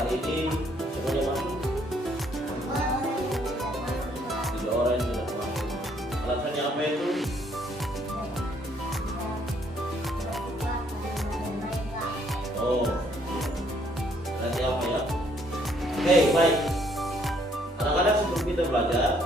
hari ini semuanya masuk. 3 orang yang tidak masuk. Alasannya apa itu? Oh, berarti apa ya? Oke, baik. Anak-anak sebelum kita belajar,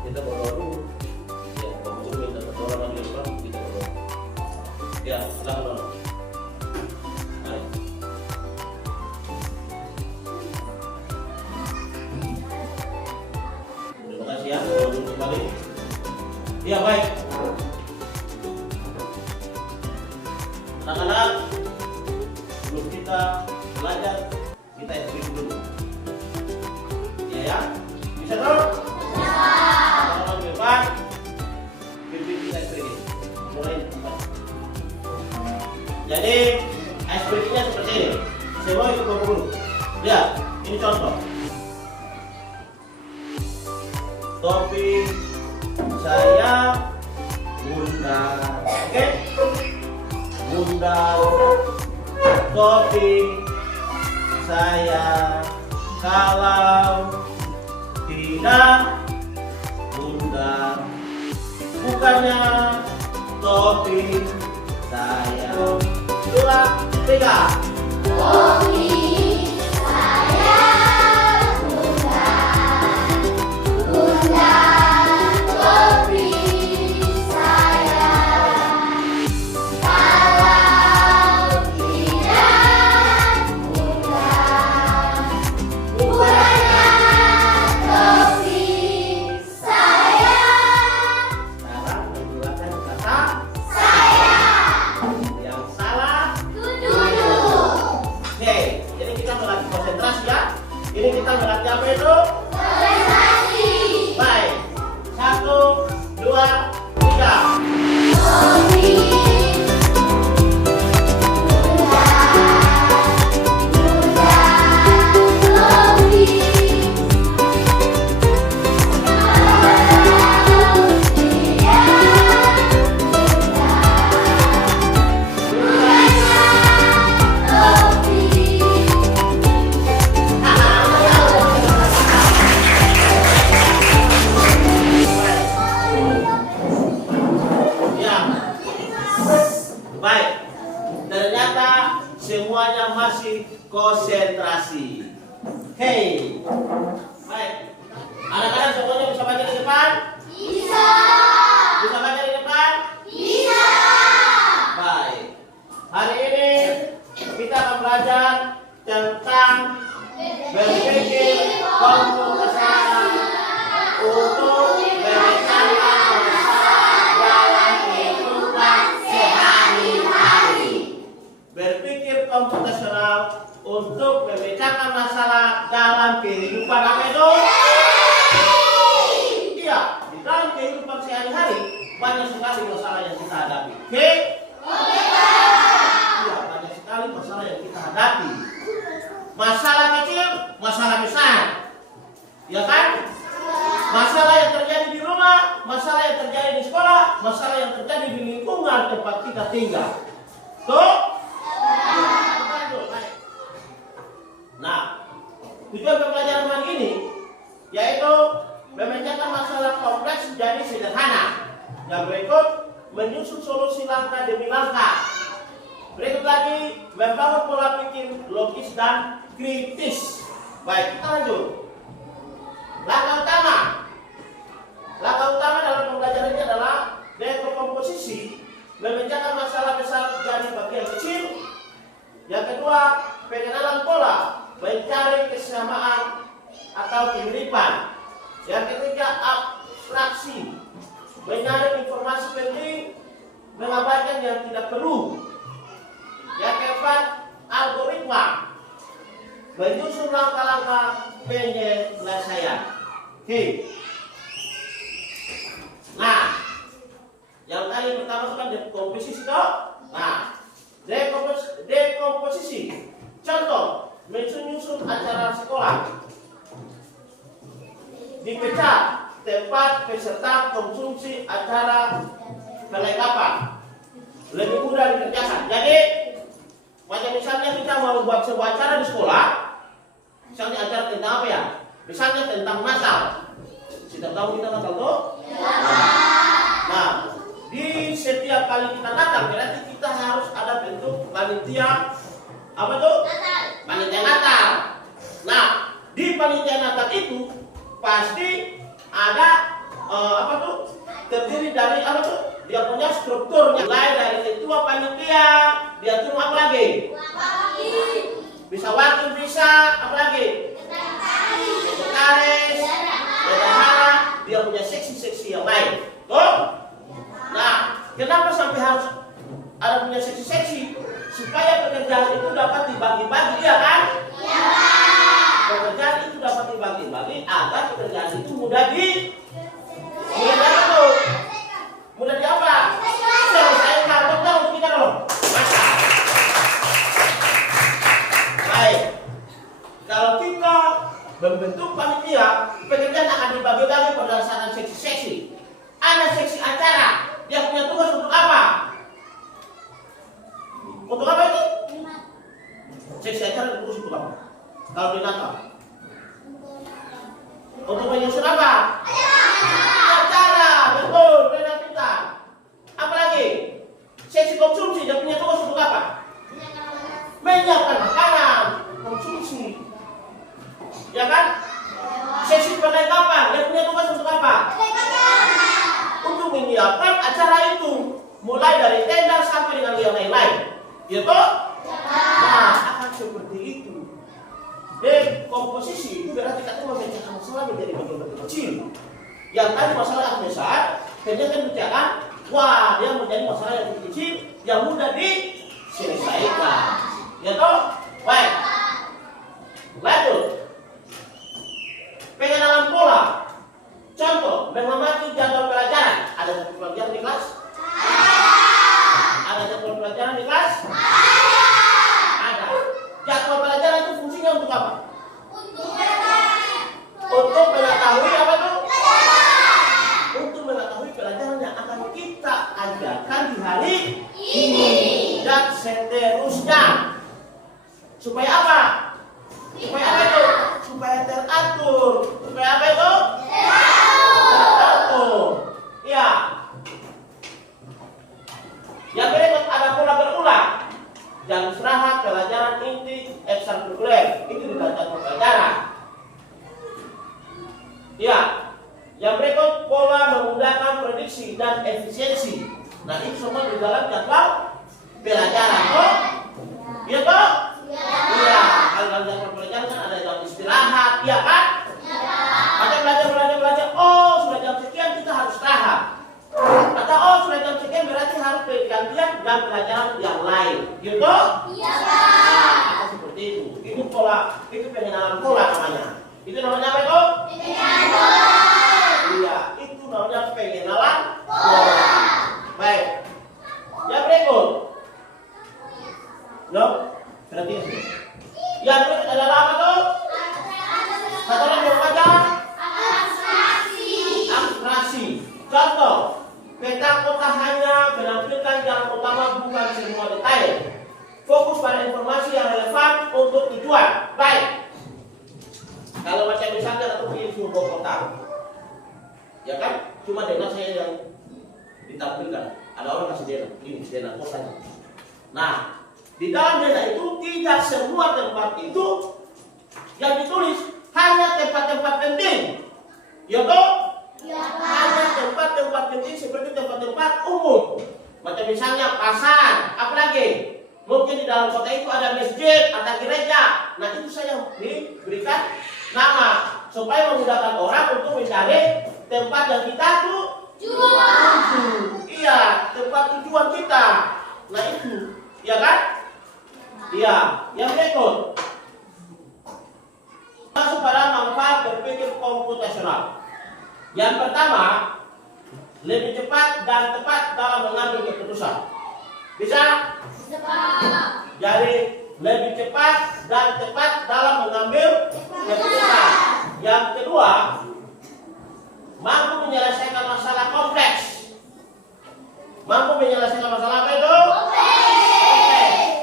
kita berdoa dulu. Ya, kamu minta berdoa lagi depan, kita berdoa. Ya, silakan dulu. Baik. Terima kasih ya, berdoa kembali. Ya, baik. Anak-anak, sebelum kita belajar, kita explain dulu. Ya, bisa dong? Ya. Kalau di depan, pimpin kita explain. Mulai tempat. Jadi, explain-nya seperti ini. Semua ikut dulu. Lihat, ini contoh. Topik saya undang, oke? Undang topik saya kalau tidak undang, bukannya topik saya. 2, 3. Topik saya undang, undang topik saya kalau tidak undang, bukannya topik saya. Sekarang menggunakan kata Saya yang salah. duduk. Oke, jadi kita melatih konsentrasi ya. Ini kita melatih apa itu? Konsentrasi. Baik. 1, 2, 3. Topik Ya. Baik. Ternyata semuanya masih konsentrasi. Hei. Baik. Anak-anak semuanya bisa baca di depan? bisa. Bisa baca di depan? Bisa. Baik. Hari ini kita akan belajar tentang berpikir komputasi untuk memecahkan masalah dalam kehidupan sehari-hari. Berpikir komputasional untuk memecahkan masalah dalam kehidupan apa itu? Iya, di dalam kehidupan sehari-hari banyak sekali masalah yang kita hadapi. Oke? Iya, banyak sekali masalah yang kita hadapi. Masalah kecil, masalah besar. Ya kan? Masalah yang terjadi di rumah, masalah yang terjadi di sekolah, masalah yang terjadi di lingkungan tempat kita tinggal. Tuh? Nah, tujuan pembelajaran hari ini yaitu memecahkan masalah kompleks menjadi sederhana. Yang berikut, menyusun solusi langkah demi langkah. Berikut lagi, membangun pola pikir logis dan kritis. Baik, kita lanjut. Langkah utama dalam pembelajaran ini adalah dekomposisi, memecahkan masalah besar menjadi bagian kecil. Yang kedua, pengenalan pola, mencari kesamaan atau kemiripan. Yang ketiga, abstraksi, mencari informasi penting, mengabaikan yang tidak perlu. Yang keempat, algoritma, menyusun langkah-langkah penyelesaian. Oke. Nah, yang tadi pertama kan dekomposisi toh. Nah, dekomposisi. Contoh, menyusun acara sekolah. Dipecah tempat peserta konsumsi acara kelengkapan. Lebih mudah dikerjakan. Jadi, macam misalnya kita mau buat sebuah acara di sekolah, Misalnya ajar tentang apa ya? Misalnya tentang Natal. Sudah tahu kita Natal tuh? Nah, di setiap kali kita Natal berarti kita harus ada bentuk panitia apa tuh? Panitia Natal. Nah, di panitia Natal itu pasti ada apa tuh? Terdiri dari apa tuh? Dia punya strukturnya. Mulai dari ketua panitia, dia tuh apa lagi? Bisa wakil, bisa apa lagi? Sekretaris, bendahara, dia punya seksi-seksi yang lain. Tuh. Nah, kenapa sampai harus ada punya seksi-seksi? Supaya pekerjaan itu dapat dibagi-bagi, ya kan? Iya. Pekerjaan itu dapat dibagi-bagi agar pekerjaan itu mudah apa? Mudah di apa? Selesaikan. Tepuk tangan untuk kita dulu. Masa. Baik. Kalau kita membentuk panitia, pekerjaan akan dibagi-bagi berdasarkan seksi-seksi. Ada seksi acara, dia punya tugas untuk apa? Untuk apa itu? Seksi acara tugas untuk apa? Kalau di Natal, untuk menyusun apa? Acara, betul, benar kita. Apa lagi? Seksi konsumsi, dia punya tugas untuk apa? Menyiapkan makanan, konsumsi. Ya kan? Sesi perlengkapan, dia punya tugas untuk apa? Untuk menyiapkan acara itu, mulai dari tenda sampai dengan yang lain-lain. Gitu? Nah, akan seperti itu. Dan komposisi itu berarti kita memecahkan masalah menjadi bagian-bagian kecil. Yang tadi masalah yang besar, kerja kan pecahkan. Wah, dia menjadi masalah yang kecil, yang mudah diselesaikan. Gitu? Baik. Lanjut. Pengenalan pola. Contoh, mengamati jadwal pelajaran. Ada jadwal pelajaran di kelas? Ada jadwal pelajaran di kelas? Ada. Jadwal pelajaran itu fungsinya untuk apa? Untuk mengetahui apa tuh? Untuk mengetahui pelajaran yang akan kita ajarkan di hari ini dan seterusnya. Supaya apa? Supaya apa itu? Supaya teratur. Supaya apa itu? Teratur. Ya. Yang berikut ada pola berulang. Jam istirahat, pelajaran inti, ekstrakurikuler. Itu di dalam jadwal pelajaran. Ya. Yang berikut pola menggunakan prediksi dan efisiensi. Nah, itu semua di dalam jadwal pelajaran. Oh? Iya toh? Iya. Kalau dalam jadwal pelajaran kan ada jam istirahat, iya kan? Ada belajar. Oh, sudah jam sekian kita harus istirahat. Atau oh, sudah jam sekian berarti harus bergantian dan pelajaran yang lain. Gitu? Iya, Pak. Nah, seperti itu. Itu pola, itu pengenalan pola namanya. Itu namanya apa itu? Pengenalan pola. Iya, itu namanya pengenalan pola. Baik. Yang berikut. No? Berarti yang berikut adalah apa tuh? Satu lagi apa? Abstraksi. Contoh, peta kota hanya menampilkan jalan utama, bukan semua detail. Fokus pada informasi yang relevan untuk tujuan. Baik. Kalau macam misalnya atau punya sebuah kota, ya kan? Cuma denah saya yang ditampilkan. Ada orang kasih denah kotanya. Nah, di dalam denah itu tidak semua tempat itu yang ditulis, hanya tempat-tempat penting. Ya toh? Ya, hanya tempat-tempat penting seperti tempat-tempat umum. Macam misalnya pasar, apalagi? Mungkin di dalam kota itu ada masjid, ada gereja. Nah, itu saya diberikan nama supaya memudahkan orang untuk mencari tempat yang kita tujuan. Iya, tempat tujuan kita. Nah, itu, ya kan? Iya, yang berikut. Masuk pada manfaat berpikir komputasional. Yang pertama, lebih cepat dan tepat dalam mengambil keputusan. Bisa? Jadi lebih cepat dan tepat dalam mengambil keputusan. Yang kedua, mampu menyelesaikan masalah kompleks. Mampu menyelesaikan masalah apa itu? Kompleks.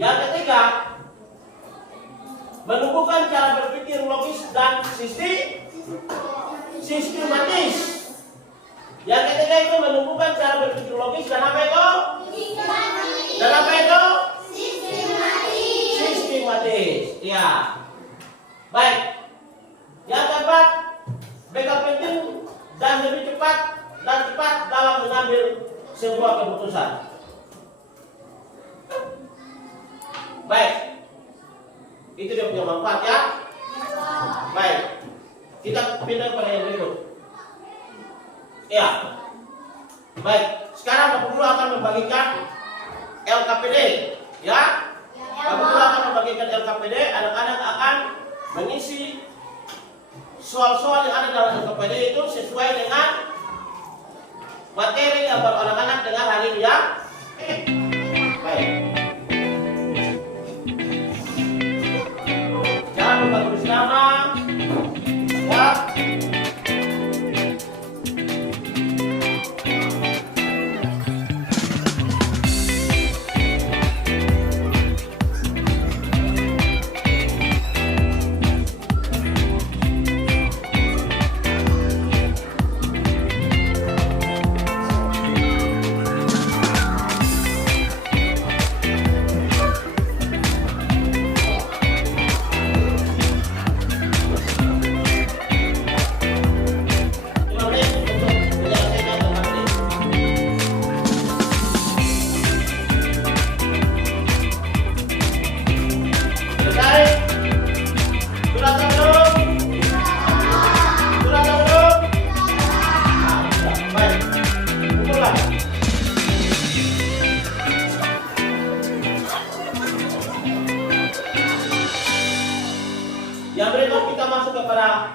Yang ketiga, menumbuhkan cara berpikir logis dan sistematis. Yang ketiga itu menumbuhkan cara berpikir logis dan apa itu? Dan apa itu? Sistematis. Ya. Baik. Yang keempat, bekal penting dan lebih cepat dalam mengambil sebuah keputusan. Baik. Itu dia punya manfaat ya. Baik. Kita pindah pada yang berikut. Ya. Baik. Sekarang Bapak Guru akan membagikan LKPD, ya. Bapak Guru akan membagikan LKPD. Anak-anak akan mengisi soal-soal yang ada dalam LKPD itu sesuai dengan materi yang baru anak-anak dengar hari ini ya. Baik. Jangan lupa tulis nama. Ya. Yang berikut kita masuk kepada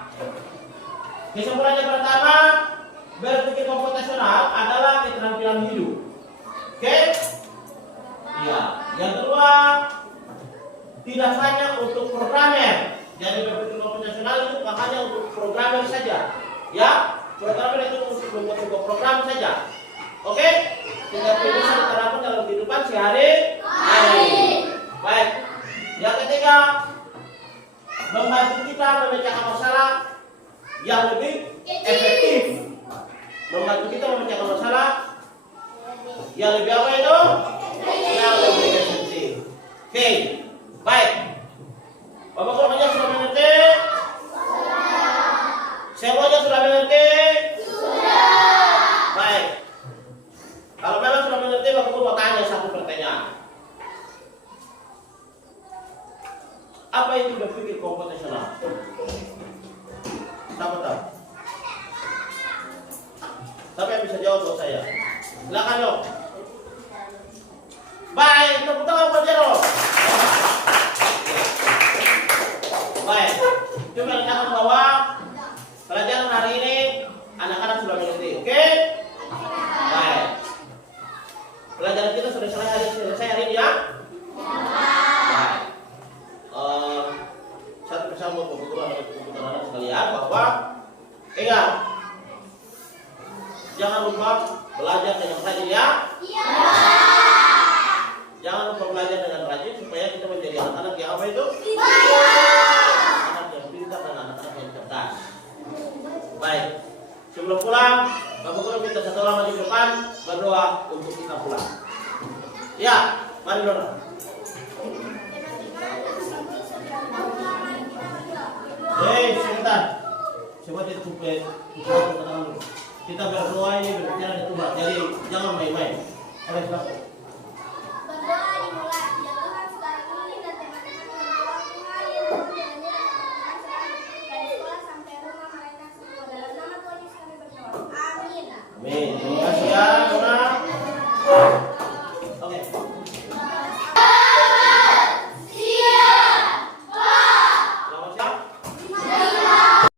kesimpulan yang pertama, berpikir komputasional adalah keterampilan hidup. Oke? Ya. Yang kedua, tidak hanya untuk programmer. Jadi berpikir komputasional itu bukan hanya untuk programmer saja. Ya, programmer itu untuk membuat sebuah program saja. Oke? Tidak bisa diterapkan dalam kehidupan sehari-hari. Baik. Yang ketiga, membantu kita memecahkan masalah yang lebih efektif. Membantu kita memecahkan masalah yang lebih apa itu? Yang lebih efektif. Oke, baik. Bapak semuanya sudah mengerti? Semuanya sudah mengerti? Sudah. Baik. Kalau memang sudah mengerti, Bapak mau tanya satu pertanyaan. Apa itu berpikir komputasional? Siapa tahu? Siapa yang bisa jawab buat saya? Silakan dong. Baik, tepuk tangan buat Jero. Baik, coba katakan bahwa pelajaran hari ini anak-anak sudah mengerti, oke? Baik. Pelajaran kita sudah selesai hari ini ya? Satu bersama kebetulan anak sekalian bahwa ingat, jangan lupa belajar dengan rajin ya. Jangan lupa belajar dengan rajin supaya kita menjadi anak-anak yang apa itu? Anak yang pintar dan anak-anak yang cerdas. Baik, sebelum pulang, Bapak Guru minta satu lama di depan berdoa untuk kita pulang. Ya, mari doa. Sebentar. Coba ditutup kita berdoa ini berbicara di Tuhan. Jadi jangan main-main. Oleh sebab